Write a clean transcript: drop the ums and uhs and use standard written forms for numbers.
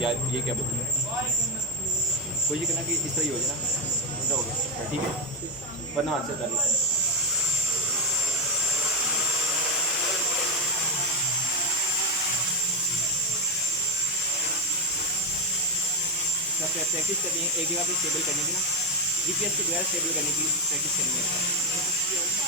यार ये क्या बोलते हैं, कोई ये कहना कि इस तरह ही हो जाए ना, ऐसा हो गया ठीक है, वरना हाथ से डालिए। इसका प्रैक्टिस करनी है, एक जगह पे स्टेबल करने की ना, जीपीएस के बगैर स्टेबल करने की प्रैक्टिस करनी है।